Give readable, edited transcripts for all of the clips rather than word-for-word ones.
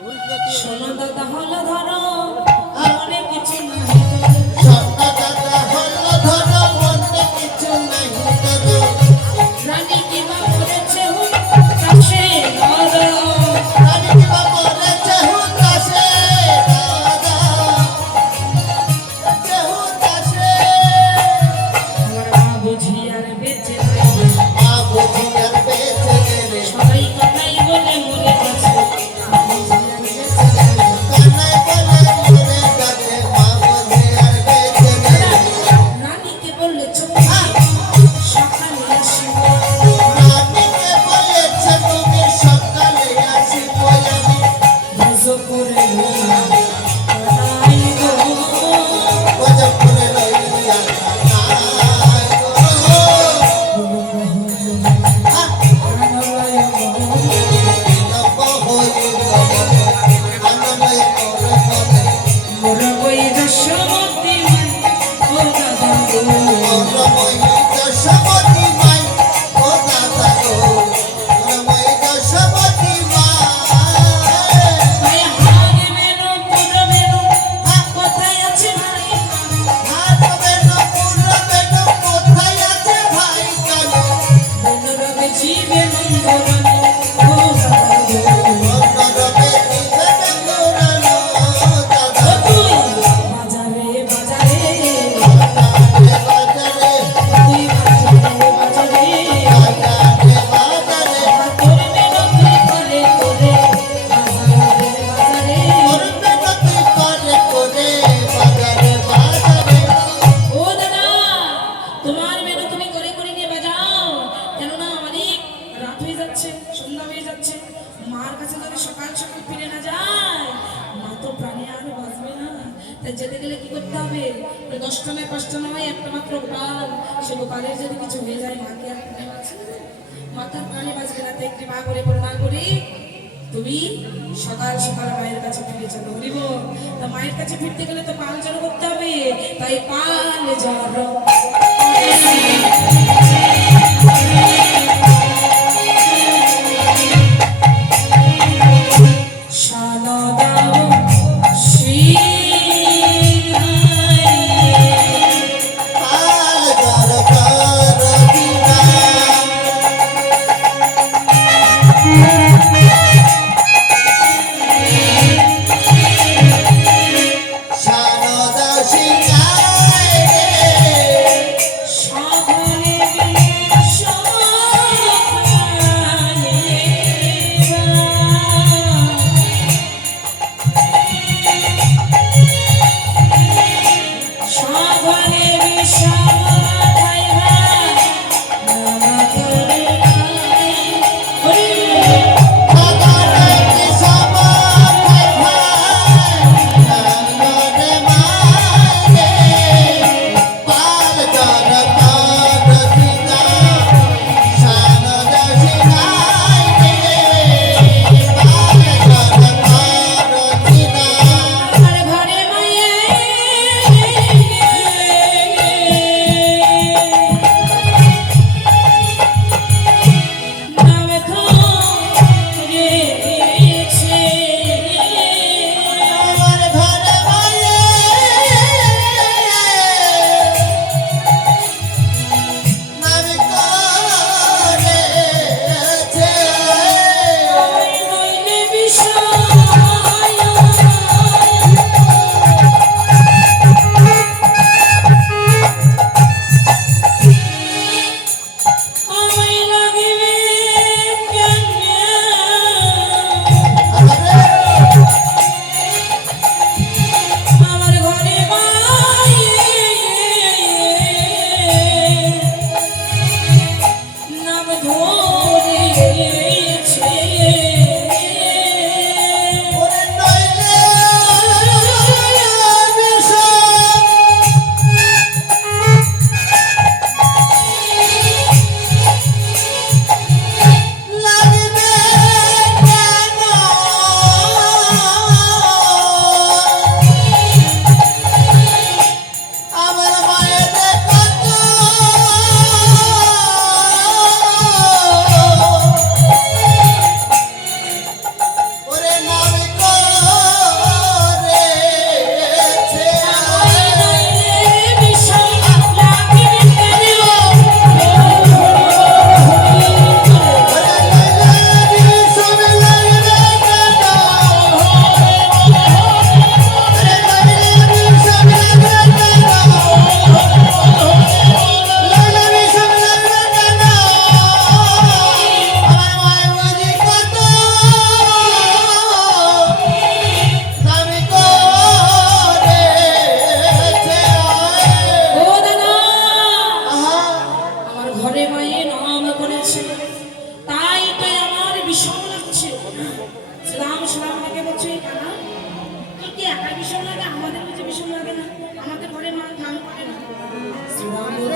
সোনা দাদা হলো ধরো অনেক কিছু নাই সোনা দাদা হলো ধরো অনেক কিছু নাই ধরো রানী কি বা করেছে কাছে ধরো রানী কি বা করেছে হুতাশে দাদা কাছে হুতাশে আমার মা বুঝি আর বেঁচে নাই মা বুঝি আর বেঁচে গেলে সবাই কথাই বলে মরে গেছে কানাই বলে মরে গেছে মা বুঝি আর বেঁচে গেলে রানীকে বললে চোখ সকালে আসিব রানীকে বলেছে তুমি সকালে আসিব আমি বুঝো করে নাই গো গজব করে লইয়া নাই গো প্রাণলয় মোর বই দশমতি ও দাদা গো ভাই হাগে মেনো পুরো মেনো কোথায় আছে ভাই মনোরবে জীবে নন্দরানী ও দাদা গো তুই বাজারে বাজারে তুই বাজারে বাজারে তোর মেনো তুই করে করে বাজারে ও দাদা তোমার মেনু তুমি করে করে নিয়ে বাজাও কেননা অনেক রাত হয়ে যাচ্ছে সন্ধ্যা হয়ে যাচ্ছে মার কাছে যদি সকাল সকাল ফিরে না যায় মা তো প্রাণে আর বাঁচবে না তাই যেতে গেলে কি করতে হবে 10টা নয় 5টা নয় একটা মাত্র গোপাল সে গোপালের যদি কিছু হয়ে যায় মাকে আর প্রাণে বাঁচবে না মাতার প্রাণে বাঁচবে না তাই একটি মা করে প্রণাম করি তুমি সকাল সকাল মায়ের কাছে ফিরে চলো বলিব তা মায়ের কাছে ফিরতে গেলে তো পাল জড়ো করতে হবে তাই পাল জড়ো শানদাও শ্রী সকলে সকলে বিষয় হরি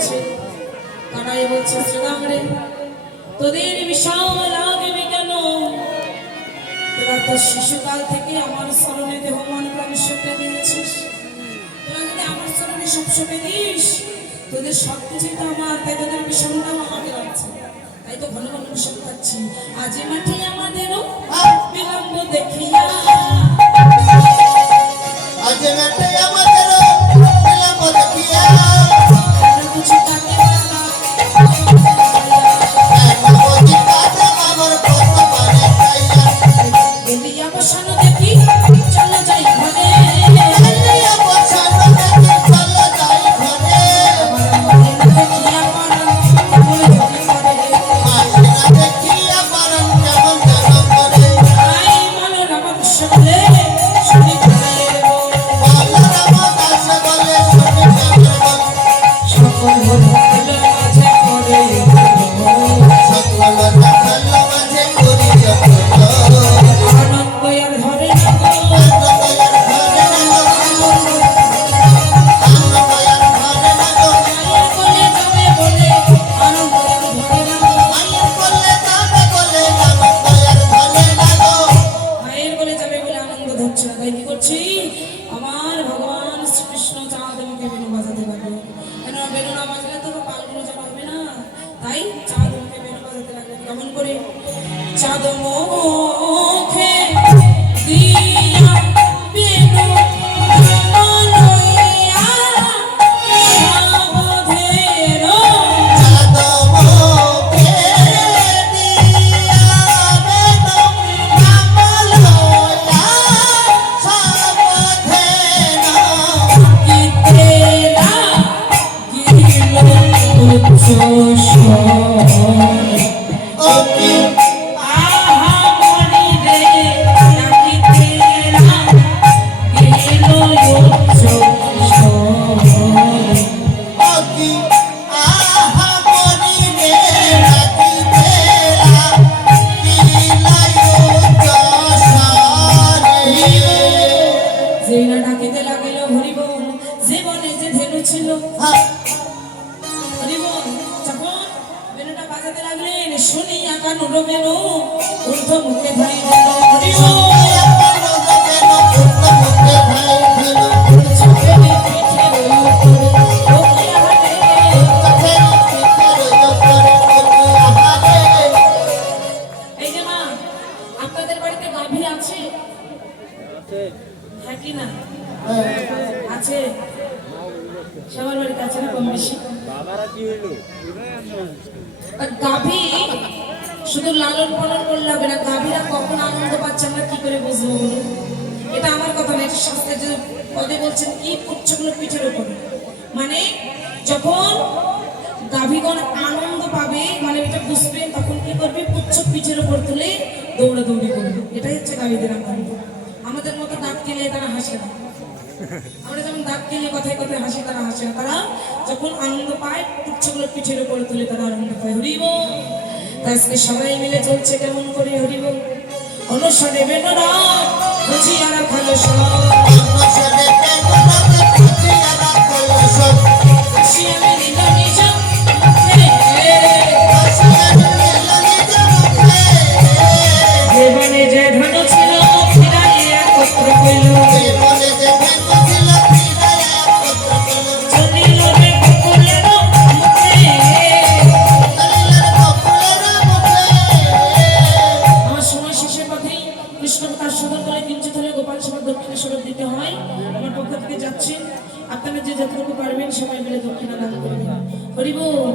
বলছে, কানাই বলছে, শ্রীরাম রে, তোদের বিষম লাগবে কেন? তোরা তো শিশুকাল থেকে আমার স্মরণে দেহ মন প্রাণ সঁপে দিয়েছিস। তোরা যদি আমার স্মরণে সব সঁপে দিস, তোদের সব কিছুই তো আমার, তাই তোদের বিষমটাও আমাকে লাগছে। তাই তো ঘন ঘন বিষম পাচ্ছি। আজ মাঠে আমাদেরও বিলম্ব দেখিয়া, আজ মেটে আমাদের বিলম্ব দেখিয়া, কেন কিছু তাকে বলা, কেন বুঝি কাজে আমার কত পারে চাইয়া, গেলি অবসান দেখি চলে যাই ঘরে। এলিয়া বসানো দেখি চলে যাই ঘরে, আমার মনে না দেখিয়া পারা কেমন যদি করে, মাঝে না দেখিয়া পারেন কেমন যেন করে, আই মনে রামার সকলে শুনি ঘরের বল। বল রাম দাস বলে শুনি কেমন বল, সকল ভক্তের মাঝে করে সকল দেখাল মাঝে করি যখন, আনন্দ আর ধরে না গো, আনন্দয়ার ঘরে না গো, আনন্দয়ার ঘরে না গো, মায়ের কোলে যাবে বলে আনন্দ আর ধরে না গো, মায়ের কোলে যাবে বলে আনন্দয়ার ঘরে না গো, মায়ের কোলে যাবে বলে আনন্দ ধরছে না। তাই কি করছি? আমার ভগবান শ্রীকৃষ্ণ চাঁদ মুখে বেনু বাজাতে লাগলো। কেন বেনু না বাজলে তো পালগুলো যেন হবে না, তাই চাঁদ মুখে বেনু বাজাতে লাগলো। কেমন করে? চাঁদ মুখে দিয়া বেনু লইয়া সাবধের চাঁদ মুখে দিয়া বেনু নাম লইয়া সাবধান, গীতেরা গিল উচ্চ ও কি আহা মনি রে ডাকিতেরা গিল উচ্চ ও কি আহা মনি রে ডাকিতেরা কিলায়ু যশারে, যেই না ডাকিতে লাগিল হরিবোল, জীবনে যে ধেনু ছিল হরিবোল, যখন বেনুটা বাজাতে লাগলেন শুনিয়া কানুর বেনু ঊর্ধ্ব মুখে ধাই দিল হরিবোল, চোখে পিঠে রইল ও কি আহারে। এই যে মা, আপনাদের বাড়িতে গাভী আছে? হ্যাঁ কি না? আছে? সবার বাড়িতে আছে না কম বেশি? আর গাভী শুধু লালন পালন করলে হবে না, গাভীরা কখন আনন্দ পাচ্ছে আমরা কি করে বুঝবো বলুন? এটা আমার কথা না, এটা শাস্ত্রে যে পদে বলছেন কি পুচ্ছগুলো পিঠের উপরে, মানে যখন গাভীগণ আনন্দ পাবে মানে এটা বুঝবে, তখন কি করবে? পুচ্ছ পিঠের উপর তুলে দৌড়াদৌড়ি করবে। এটাই হচ্ছে গাভীদের আনন্দ। আমাদের মতো দাঁত কেলে তারা হাসে না। আমরা যেমন দাঁত কেলে কথায় কথায় হাসি, তারা হাসে না। তারা যখন আনন্দ পায় পুচ্ছগুলো পিঠের উপর তুলে তারা আনন্দ পায়। হরিব আজকে সবাই মিলে চলছে কেমন করে হরিব অনুসরে বেনরা বুঝিয়া রাখালো সব, হাসিয়া মেলিল নিজ মুখে, জীবনে যে ধন ছিল ফিরাইয়া একত্র হইল, চলিল রে বকুলের মুখে। আমার সময় শেষের পথেই কৃষ্ণ তার সুন্দর করে কিঞ্চিত হলে গোপাল সভা দক্ষিণেশ্বর দিতে হয়। আমার পক্ষ থেকে যাচ্ছেন, আপনারা যে যতটুকু পারবেন সবাই মিলে দক্ষিণা দান করবেন। হরিবোল।